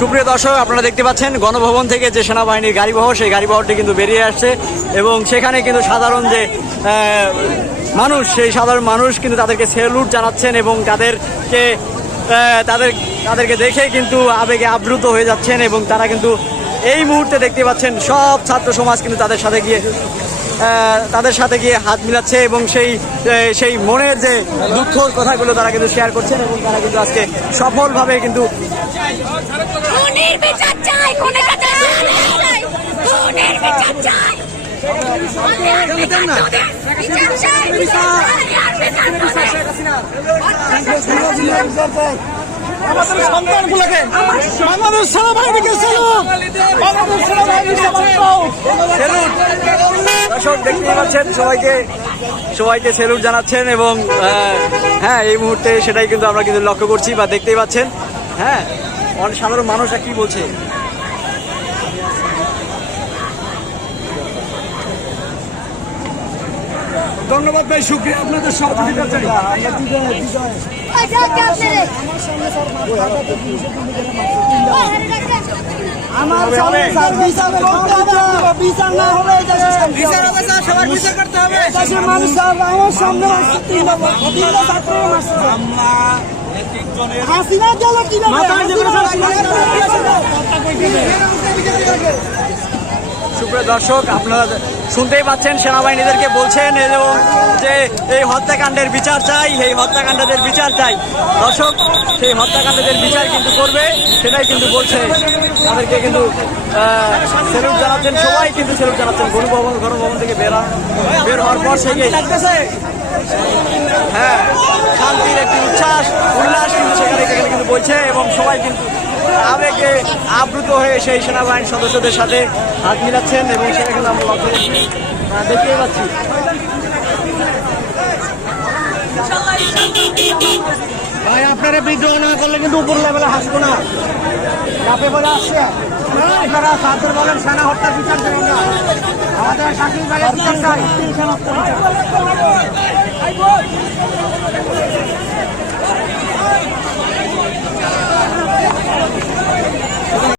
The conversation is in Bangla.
সুপ্রিয় দর্শক, আপনারা দেখতে পাচ্ছেন গণভবন থেকে যে সেনাবাহিনীর গাড়িবহর, সেই গাড়িবহরটি কিন্তু বেরিয়ে আসছে এবং সেখানে কিন্তু সাধারণ যে মানুষ, সেই সাধারণ মানুষ কিন্তু তাদেরকে সেলুট জানাচ্ছেন এবং তাদেরকে দেখে কিন্তু আবেগে আপ্লুত হয়ে যাচ্ছেন এবং তারা কিন্তু এই মুহূর্তে দেখতে পাচ্ছেন সব ছাত্র সমাজ কিন্তু তাদের সাথে গিয়ে হাত মিলাচ্ছে এবং সেই মনের যে দুঃখর কথাগুলো তারা কিন্তু শেয়ার করছেন এবং তারা কিন্তু আজকে সফলভাবে কিন্তু দর্শক দেখতেই পাচ্ছেন সবাইকে সেলুট জানাচ্ছেন এবং হ্যাঁ, এই মুহূর্তে সেটাই কিন্তু আমরা কিন্তু লক্ষ্য করছি বা দেখতেই পাচ্ছেন। হ্যাঁ, অনেক সাধারণ মানুষরা কি বলছে। ধন্যবাদ ভাই, শুক্রিয়া আপনাদের সহযোগিতা চাই। সুপ্রিয় দর্শক, আপনারা শুনতেই পাচ্ছেন সেনাবাহিনীদেরকে বলছেন এবং যে এই হত্যাকাণ্ডের বিচার চাই, এই হত্যাকাণ্ডের বিচার চাই। দর্শক, সেই হত্যাকাণ্ডের বিচার কিন্তু করবে, সেটাই কিন্তু বলছে। তাদেরকে কিন্তু সেলুট জানাচ্ছেন, সবাই কিন্তু সেলুট জানাচ্ছেন। গণভবন থেকে বের হওয়ার পর থেকে হ্যাঁ, শান্তির একটি উল্লাস কিন্তু সেখানে কিন্তু বলছে এবং সবাই কিন্তু আবেগে আপ্লুত হয়ে সেই সেনাবাহিনীর সদস্যদের সাথে হাত মিলাচ্ছেন এবং সেটা কিন্তু আমরা লক্ষ্য করছি, দেখতেই পাচ্ছি। ভাই, আপনারা বিদ্রোহ না করলে কিন্তু উপর লেভেলে হাসবো না। চাপে বলে আসছে আপনারা ছাত্র বলেন সেনা হত্যার বিচার দেবেন না, আমাদের শাসিক বিচার চাই।